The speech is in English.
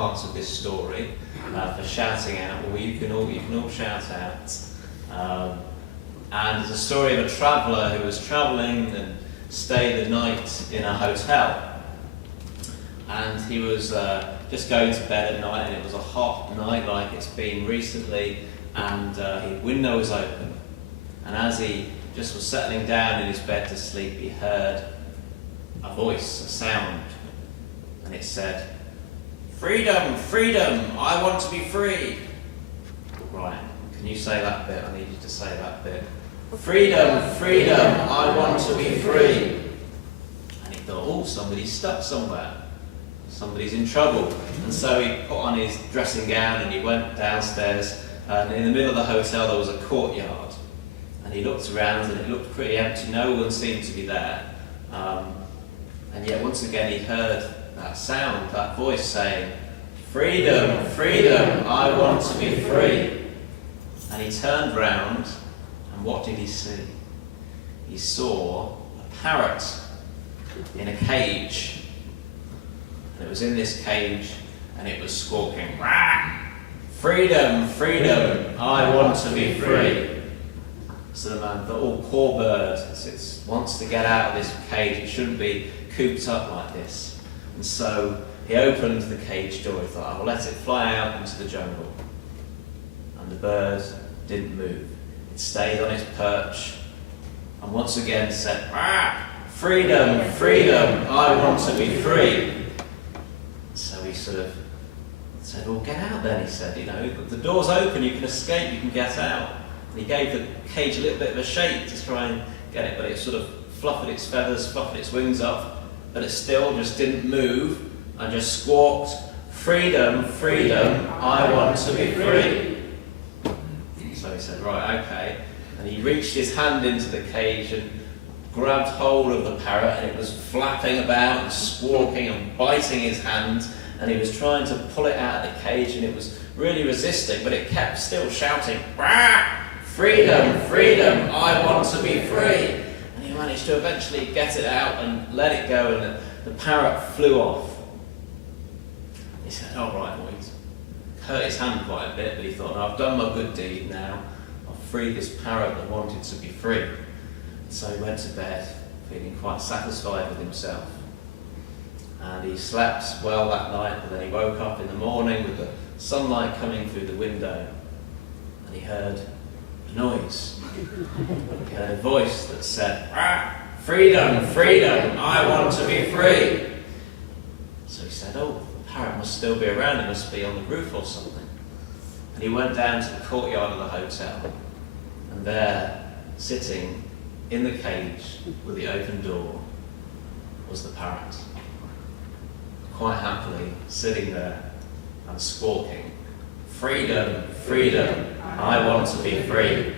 parts of this story for shouting out, or you can all shout out. And it's a story of a traveller who was travelling and stayed the night in a hotel. And he was just going to bed at night, and it was a hot night like it's been recently, and his window was open. And as he just was settling down in his bed to sleep, he heard a voice, a sound, and it said, "Freedom, freedom, I want to be free." Right, can you say that bit? I need you to say that bit. Freedom, freedom, I want to be free. And he thought, oh, somebody's stuck somewhere. Somebody's in trouble. And so he put on his dressing gown and he went downstairs, and in the middle of the hotel there was a courtyard. And he looked around and it looked pretty empty, no one seemed to be there. And yet once again he heard that sound, that voice saying, "Freedom, freedom, I want to be free." And he turned round, and what did he see? He saw a parrot in a cage. And it was in this cage, and it was squawking, "Rah! Freedom, freedom, I want to be free." So the man thought, oh, poor bird, it wants to get out of this cage, it shouldn't be cooped up like this. And so he opened the cage door, he thought, I'll let it fly out into the jungle. And the bird didn't move. It stayed on its perch, and once again said, "Rah! Freedom, freedom, I want to be free." So he sort of said, "Well, get out then," he said, the door's open, you can escape, you can get out. And he gave the cage a little bit of a shake to try and get it, but it sort of fluffed its feathers, fluffed its wings up, but it still just didn't move and just squawked, "Freedom, freedom, I want to be free." So he said, right, okay. And he reached his hand into the cage and grabbed hold of the parrot, and it was flapping about and squawking and biting his hand, and he was trying to pull it out of the cage, and it was really resisting, but it kept still shouting, "Rah! Freedom, freedom, I want to be free." And he managed to eventually get it out and let it go, and the parrot flew off. He said, "All right, well, he's hurt his hand quite a bit," but he thought, no, I've done my good deed now. I've freed this parrot that wanted to be free. So he went to bed, feeling quite satisfied with himself. And he slept well that night, but then he woke up in the morning with the sunlight coming through the window, and he heard a noise. He heard a voice that said, "Ah, freedom, freedom, I want to be free." So he said, oh, the parrot must still be around, it must be on the roof or something. And he went down to the courtyard of the hotel, and there, sitting in the cage with the open door, was the parrot, quite happily sitting there and squawking, "Freedom, freedom, I want to be free."